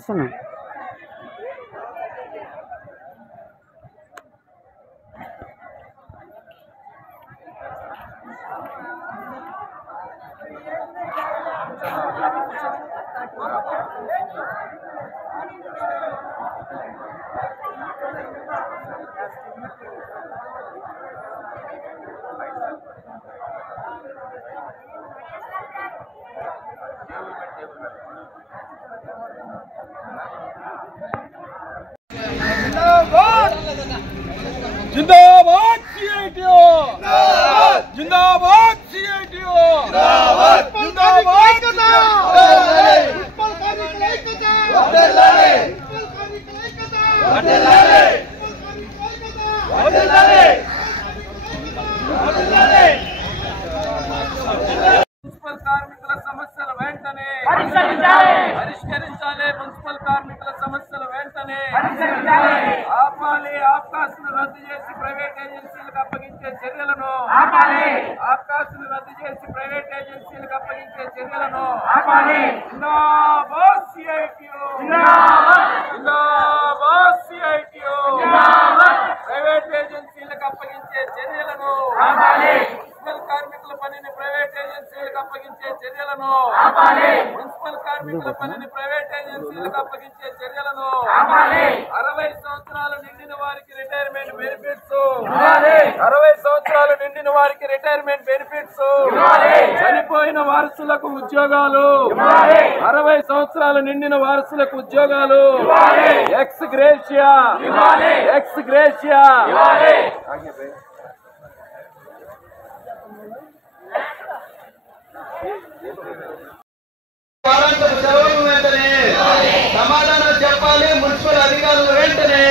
చూస్తున్నా. जिंदाबाद सीआईटीओ जिंदाबाद सीआईटीओ जिंदाबाद మున్సిపల్ కార్మికుల సమస్యల వెంటనే పరిష్కరించాలి. మున్సిపల్ కార్మికుల సమస్యల వెంటనే ఆపాలి. ఆకాశను రద్దు చేసి ప్రైవేట్ ఏజెన్సీలకు అప్పగించే చర్యలను ఆకాశను రద్దు చేసి ప్రైవేట్ ఏజెన్సీలకు అప్పగించే చర్యలను జిందాబాద్ సిఐటియు జిందాబాద్ సిఐటియు ప్రైవేట్ ఏజెన్సీలకు అప్పగించే చర్యలను మున్సిపల్ కార్మికుల పనిని ప్రైవేట్ ఏజెన్సీలకు అప్పగించే చర్యలను మున్సిపల్ కార్మికుల పనిని ప్రైవేట్ ఏజెన్సీలకు అప్పగించే చర్యలను 60 సంవత్సరాలు నిండిన వారికి రిటైర్మెంట్ బెనిఫిట్స్ 60 సంవత్సరాలు నిండిన వారికి రిటైర్మెంట్ బెనిఫిట్స్ చనిపోయిన వారసులకు ఉద్యోగాలు 60 సంవత్సరాలు నిండిన వారసులకు ఉద్యోగాలు ఎక్స్ గ్రేషియా ఎక్స్ గ్రేషియా సెలవులు వెంటనే సమాధానం చెప్పాలి. మున్సిపల్ అధికారులు వెంటనే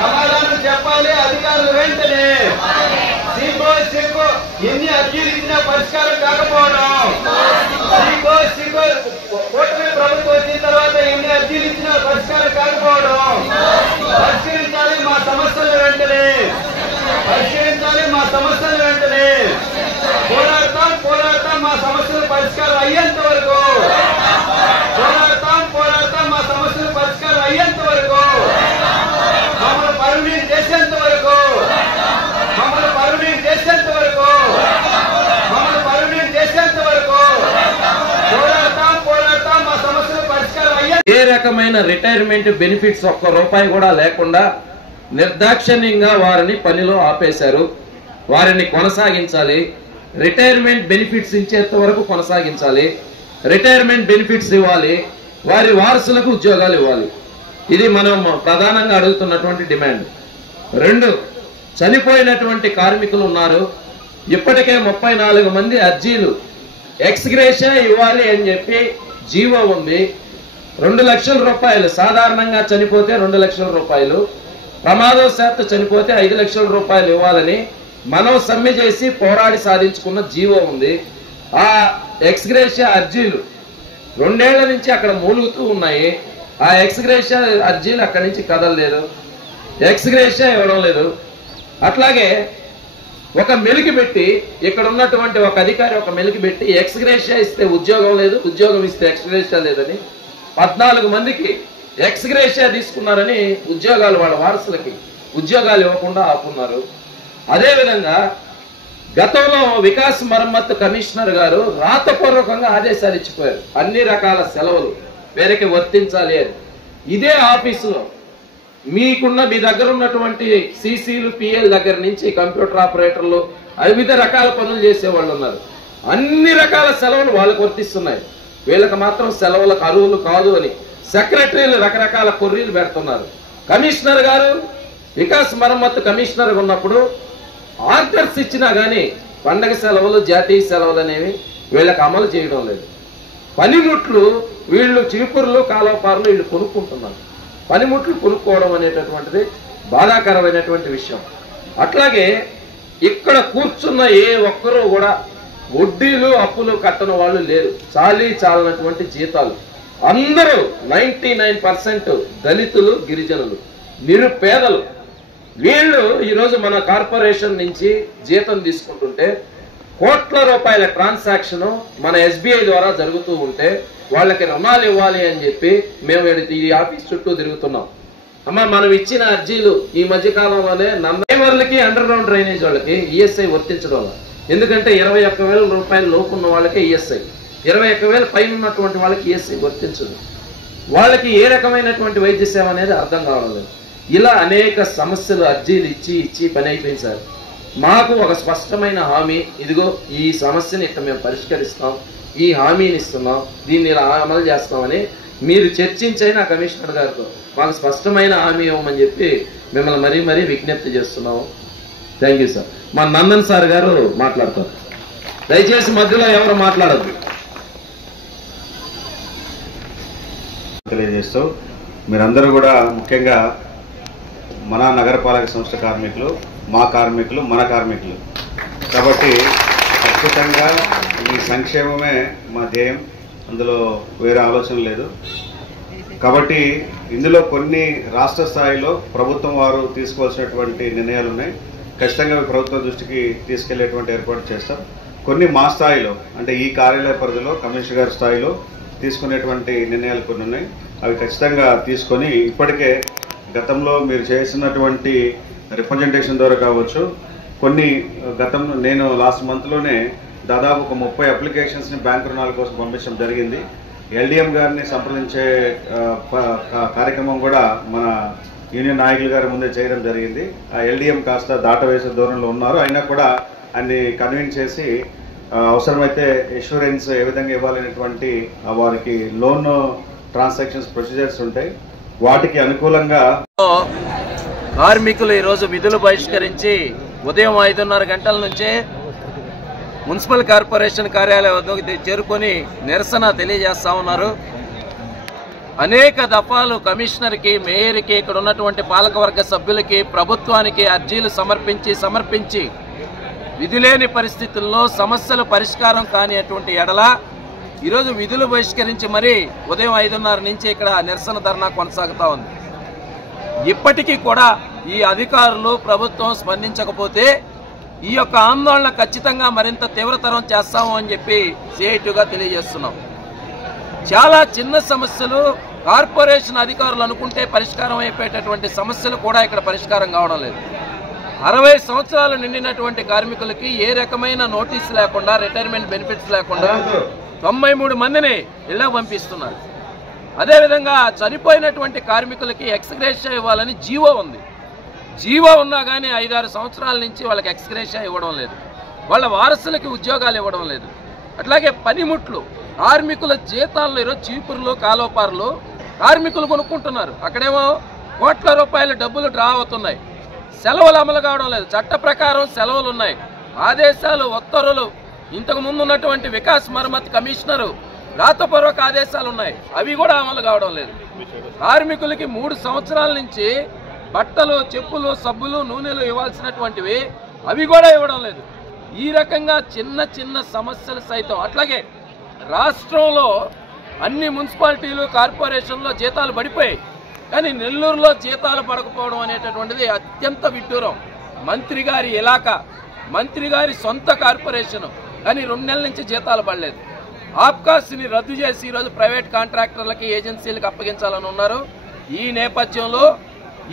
సమాధానం చెప్పాలి. అధికారులు వెంటనే సిగో ఎన్ని అర్జీలు ఇచ్చినా పరిష్కారం కాకపోవడం సిగో కూటమి ప్రభుత్వం వచ్చిన తర్వాత ఎన్ని అర్జీలు ఇచ్చినా పరిష్కారం కాకపోవడం పరిష్కరించాలి. మా సమస్యలు వెంటనే పరిష్కరించాలి. మా సమస్యలు వెంటనే పోరాడతాం మా సమస్యలు పరిష్కారం అయ్యేంత వరకు పోరాడతాం మా సమస్యలు పరిష్కారం అయ్యేంత వరకు మమ్మల్ని పర్మనెంట్ చేసేంత వరకు పోరాడతాం మా సమస్యలు పరిష్కారం అయ్యేంత. ఏ రకమైన రిటైర్మెంట్ బెనిఫిట్స్ ఒక్క రూపాయి కూడా లేకుండా నిర్దాక్షిణ్యంగా వారిని పనిలో ఆపేశారు. వారిని కొనసాగించాలి. రిటైర్మెంట్ బెనిఫిట్స్ ఇచ్చేంత వరకు కొనసాగించాలి. రిటైర్మెంట్ బెనిఫిట్స్ ఇవ్వాలి. వారి వారసులకు ఉద్యోగాలు ఇవ్వాలి. ఇది మనం ప్రధానంగా అడుగుతున్నటువంటి డిమాండ్. 2, చనిపోయినటువంటి కార్మికులు ఉన్నారు. ఇప్పటికే 34 మంది అర్జీలు ఎక్స్ గ్రేషియా ఇవ్వాలి అని చెప్పి జీవో ఉంది. 2 లక్షల రూపాయలు సాధారణంగా చనిపోతే 2 లక్షల రూపాయలు, ప్రమాదవశాత్తు చనిపోతే 5 లక్షల రూపాయలు ఇవ్వాలని మనం సమ్మె చేసి పోరాడి సాధించుకున్న జీవో ఉంది. ఆ ఎక్స్ గ్రేషియా అర్జీలు 2 ఏళ్ల నుంచి అక్కడ మూలుగుతూ ఉన్నాయి. ఆ ఎక్స్ గ్రేషియా అర్జీలు అక్కడి నుంచి కదలలేదు. ఎక్స్ గ్రేషియా ఇవ్వడం లేదు. అట్లాగే ఒక మెలికి పెట్టి ఇక్కడ ఉన్నటువంటి ఒక అధికారి ఒక మెలికి పెట్టి ఎక్స్ గ్రేషియా ఇస్తే ఉద్యోగం లేదు, ఉద్యోగం ఇస్తే ఎక్స్ గ్రేషియా లేదని 14 మందికి ఎక్స్ గ్రేషియా తీసుకున్నారని ఉద్యోగాలు వాళ్ళ వారసులకి ఉద్యోగాలు ఇవ్వకుండా ఆపున్నారు. అదేవిధంగా గతంలో వికాస్ మరమ్మత్తు కమిషనర్ గారు రాతపూర్వకంగా ఆదేశాలు ఇచ్చిపోయారు. అన్ని రకాల సెలవులు వేరేకి వర్తించాలి అని. ఇదే ఆఫీసులో మీ దగ్గర ఉన్నటువంటి సీసీలు పిఎల్ దగ్గర నుంచి కంప్యూటర్ ఆపరేటర్లు వివిధ రకాల పనులు చేసేవాళ్ళు ఉన్నారు. అన్ని రకాల సెలవులు వాళ్ళకు వర్తిస్తున్నాయి. వీళ్ళకి మాత్రం సెలవులకు అర్హులు కాదు అని సెక్రటరీలు రకరకాల కొర్రీలు పెడుతున్నారు. కమిషనర్ గారు వికాస్ మరమ్మత్తు కమిషనర్ ఉన్నప్పుడు ఆర్డర్స్ ఇచ్చినా గానీ పండగ సెలవులు జాతీయ సెలవులు అనేవి వీళ్ళకి అమలు చేయడం లేదు. పనిముట్లు వీళ్ళు చీపుర్లు కాలువపార్లు వీళ్ళు కొనుక్కుంటున్నారు. పనిముట్లు కొనుక్కోవడం అనేటటువంటిది బాధాకరమైనటువంటి విషయం. అట్లాగే ఇక్కడ కూర్చున్న ఏ ఒక్కరూ కూడా వడ్డీలు అప్పులు కట్టని వాళ్ళు లేరు. చాలనటువంటి జీతాలు అందరూ 99% దళితులు, గిరిజనులు, నిరుపేదలు. వీళ్ళు ఈరోజు మన కార్పొరేషన్ నుంచి జీతం తీసుకుంటుంటే కోట్ల రూపాయల ట్రాన్సాక్షన్ మన SBI ద్వారా జరుగుతూ ఉంటే వాళ్ళకి రుణాలు ఇవ్వాలి అని చెప్పి మేము ఈ ఆఫీస్ చుట్టూ తిరుగుతున్నాం. అమ్మ, మనం ఇచ్చిన అర్జీలు ఈ మధ్య కాలంలోనే నంబర్లకి అండర్ గ్రౌండ్ డ్రైనేజ్ వాళ్ళకి ESI వర్తించడం. ఎందుకంటే 21,000 రూపాయల లోపు ఉన్న వాళ్ళకే ESI, 21,000 పైన ఉన్నటువంటి వాళ్ళకి ESI వర్తించదు. వాళ్ళకి ఏ రకమైనటువంటి వైద్య సేవ అనేది అర్థం కావడం. ఇలా అనేక సమస్యలు అర్జీలు ఇచ్చి పని అయిపోయింది సార్. మాకు ఒక స్పష్టమైన హామీ, ఇదిగో ఈ సమస్యని ఇక్కడ మేము పరిష్కరిస్తాం, ఈ హామీని ఇస్తున్నాం, దీన్ని ఇలా అమలు చేస్తామని మీరు చర్చించైనా కమిషనర్ గారితో మాకు స్పష్టమైన హామీ ఇవ్వమని చెప్పి మిమ్మల్ని మరీ విజ్ఞప్తి చేస్తున్నాము. Thank you sir. మా నందన్ సార్ గారు మాట్లాడతారు. దయచేసి మధ్యలో ఎవరు మాట్లాడద్దు. తెలియజేస్తూ మీరందరూ కూడా ముఖ్యంగా మన నగరపాలక సంస్థ కార్మికులు, మా కార్మికులు, మన కార్మికులు కాబట్టి ఖచ్చితంగా ఈ సంక్షేమమే మా ధ్యేయం, అందులో వేరే ఆలోచన లేదు. కాబట్టి ఇందులో కొన్ని రాష్ట్ర స్థాయిలో ప్రభుత్వం వారు తీసుకోవాల్సినటువంటి నిర్ణయాలు ఉన్నాయి. ఖచ్చితంగా ప్రభుత్వం దృష్టికి తీసుకెళ్లేటువంటి ఏర్పాటు చేస్తాం. కొన్ని మా స్థాయిలో అంటే ఈ కార్యాలయ పరిధిలో కమిషనర్ గారి స్థాయిలో తీసుకునేటువంటి నిర్ణయాలు కొన్ని ఉన్నాయి. అవి ఖచ్చితంగా తీసుకొని ఇప్పటికే గతంలో మీరు చేసినటువంటి రిప్రజెంటేషన్ ద్వారా కావచ్చు, కొన్ని గతంలో నేను లాస్ట్ మంత్లోనే దాదాపు ఒక 30 అప్లికేషన్స్ని బ్యాంక్ రుణాల కోసం పంపించడం జరిగింది. LDM గారిని సంప్రదించే కార్యక్రమం కూడా మన యూనియన్ నాయకులు గారి ముందే చేయడం జరిగింది. ఆ LDM కాస్త దాటవేసే ధోరణిలో ఉన్నారు. అయినా కూడా అన్ని కన్విన్స్ చేసి అవసరమైతే ఇన్సూరెన్స్ ఏ విధంగా ఇవ్వాలనేటువంటి వారికి లోన్ ట్రాన్సాక్షన్స్ ప్రొసీజర్స్ ఉంటాయి, వాటికి అనుకూలంగా కార్మికులు ఈరోజు విధులు బహిష్కరించి ఉదయం 5:30 గంటల నుంచే మున్సిపల్ కార్పొరేషన్ కార్యాలయం వద్దకు చేరుకొని నిరసన తెలియజేస్తా ఉన్నారు. అనేక దఫాలు కమిషనర్కి, మేయర్కి, ఇక్కడ ఉన్నటువంటి పాలకవర్గ సభ్యులకి, ప్రభుత్వానికి అర్జీలు సమర్పించి విధులేని పరిస్థితుల్లో సమస్యలు పరిష్కారం కానిటువంటి ఎడల ఈరోజు విధులు బహిష్కరించి మరీ ఉదయం 5:30 నుంచి ఇక్కడ నిరసన ధర్నా కొనసాగుతూ ఉంది. ఇప్పటికీ కూడా ఈ అధికారులు ప్రభుత్వం స్పందించకపోతే ఈ యొక్క ఆందోళన ఖచ్చితంగా మరింత తీవ్రతరం చేస్తాము అని చెప్పి CITUగా తెలియజేస్తున్నాం. చాలా చిన్న సమస్యలు కార్పొరేషన్ అధికారులు అనుకుంటే పరిష్కారం అయిపోయేటటువంటి సమస్యలు కూడా ఇక్కడ పరిష్కారం కావడం లేదు. 60 సంవత్సరాలు నిండినటువంటి కార్మికులకి ఏ రకమైన నోటీస్ లేకుండా, రిటైర్మెంట్ బెనిఫిట్స్ లేకుండా 93 మందిని ఇళ్లకు పంపిస్తున్నారు. అదేవిధంగా చనిపోయినటువంటి కార్మికులకి ఎక్స్గ్రేషియా ఇవ్వాలని జీవో ఉంది. జీవో ఉన్నా కానీ 5-6 సంవత్సరాల నుంచి వాళ్ళకి ఎక్స్గ్రేషియా ఇవ్వడం లేదు, వాళ్ళ వారసులకి ఉద్యోగాలు ఇవ్వడం లేదు. అట్లాగే పనిముట్లు, కార్మికుల జీతాల్లో ఈరోజు చీపుర్లు, కాలువపార్లు కార్మికులు కొనుక్కుంటున్నారు. అక్కడేమో కోట్ల రూపాయల డబ్బులు డ్రా అవుతున్నాయి. సెలవులు అమలు కావడం లేదు. చట్ట ప్రకారం సెలవులు ఉన్నాయి, ఆదేశాలు, ఉత్తర్వులు, ఇంతకు ముందు ఉన్నటువంటి వికాస్ మరమ్మత్ కమిషనరు రాతపూర్వక ఆదేశాలు ఉన్నాయి, అవి కూడా అమలు కావడం లేదు. కార్మికులకి 3 సంవత్సరాల నుంచి బట్టలు, చెప్పులు, సబ్బులు, నూనెలు ఇవ్వాల్సినటువంటివి అవి కూడా ఇవ్వడం లేదు. ఈ రకంగా చిన్న చిన్న సమస్యలు సైతం. అట్లాగే రాష్ట్రంలో అన్ని మున్సిపాలిటీలు, కార్పొరేషన్లో జీతాలు పడిపోయాయి, కానీ నెల్లూరులో జీతాలు పడకపోవడం అనేటటువంటిది అత్యంత విడ్డూరం. మంత్రి గారి ఇలాకా, మంత్రి గారి సొంత కార్పొరేషన్, కానీ 2 నెలల నుంచి జీతాలు పడలేదు. ఆప్కాస్ని రద్దు చేసి ఈరోజు ప్రైవేట్ కాంట్రాక్టర్లకి, ఏజెన్సీలకు అప్పగించాలని ఉన్నారు. ఈ నేపథ్యంలో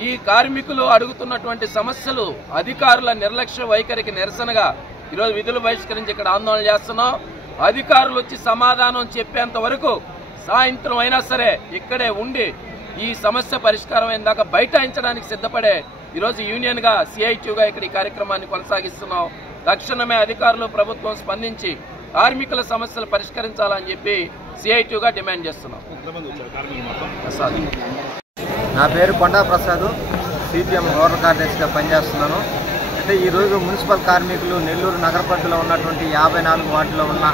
ఈ కార్మికులు అడుగుతున్నటువంటి సమస్యలు, అధికారుల నిర్లక్ష్య వైఖరికి నిరసనగా ఈరోజు విధులు బహిష్కరించి ఇక్కడ ఆందోళన చేస్తున్నాం. అధికారులు వచ్చి సమాధానం చెప్పేంత వరకు సాయంత్రం అయినా సరే ఇక్కడే ఉండి ఈ సమస్య పరిష్కారం అయిన దాకా బైఠాయించడానికి సిద్ధపడే ఈరోజు యూనియన్గా, CITUగా ఇక్కడ ఈ కార్యక్రమాన్ని కొనసాగిస్తున్నాం. తక్షణమే అధికారులు, ప్రభుత్వం స్పందించి కార్మికుల సమస్యలు పరిష్కరించాలని చెప్పి CITUగా డిమాండ్ చేస్తున్నాం. నా పేరు కొండా ప్రసాద్, CPM రూరల్ కార్యదర్శిగా పనిచేస్తున్నాను. అయితే ఈరోజు మున్సిపల్ కార్మికులు నెల్లూరు నగర పరిధిలో ఉన్నటువంటి 54 వార్డులో ఉన్న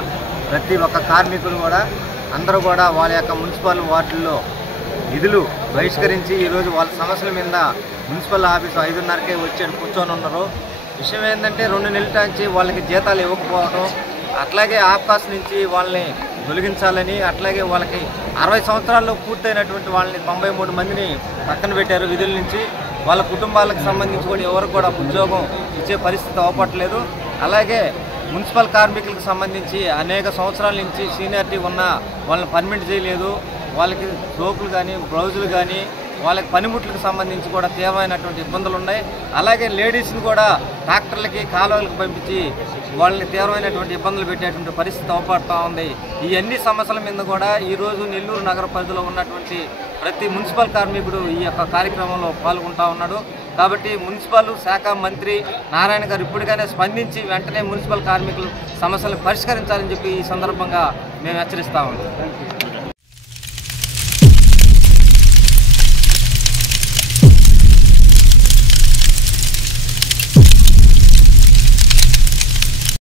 ప్రతి ఒక్క కార్మికులు కూడా అందరూ కూడా వాళ్ళ యొక్క మున్సిపల్ వార్డుల్లో విధులు బహిష్కరించి ఈరోజు వాళ్ళ సమస్యల మీద మున్సిపల్ ఆఫీసు 5:30కే వచ్చి కూర్చొని ఉన్నారు. విషయం ఏంటంటే 2 నెలల నుంచి వాళ్ళకి జీతాలు ఇవ్వకపోవడం, అట్లాగే ఆఫ్కాస్ నుంచి వాళ్ళని తొలగించాలని, అట్లాగే వాళ్ళకి 60 సంవత్సరాల్లో పూర్తయినటువంటి వాళ్ళని 93 మందిని పక్కన పెట్టారు విధుల నుంచి. వాళ్ళ కుటుంబాలకు సంబంధించి కూడా ఎవరికి కూడా ఉద్యోగం ఇచ్చే పరిస్థితి అవపట్లేదు. అలాగే మున్సిపల్ కార్మికులకు సంబంధించి అనేక సంవత్సరాల నుంచి సీనియారిటీ ఉన్న వాళ్ళని పర్మిట్ చేయలేదు. వాళ్ళకి సోపులు కానీ బ్లౌజులు కానీ వాళ్ళకి పనిముట్లకు సంబంధించి కూడా తీవ్రమైనటువంటి ఇబ్బందులు ఉన్నాయి. అలాగే లేడీస్ని కూడా ట్రాక్టర్లకి కాలువలకు పంపించి వాళ్ళని తీవ్రమైనటువంటి ఇబ్బందులు పెట్టేటువంటి పరిస్థితి అవపడుతూ ఉంది. ఈ అన్ని సమస్యల మీద కూడా ఈరోజు నెల్లూరు నగర పరిధిలో ఉన్నటువంటి ప్రతి మున్సిపల్ కార్మికుడు ఈ యొక్క కార్యక్రమంలో పాల్గొంటూ ఉన్నాడు. కాబట్టి మున్సిపల్ శాఖ మంత్రి నారాయణ గారు ఇప్పటికైనా స్పందించి వెంటనే మున్సిపల్ కార్మికులు సమస్యలను పరిష్కరించాలని చెప్పి ఈ సందర్భంగా మేము హెచ్చరిస్తా ఉన్నాం.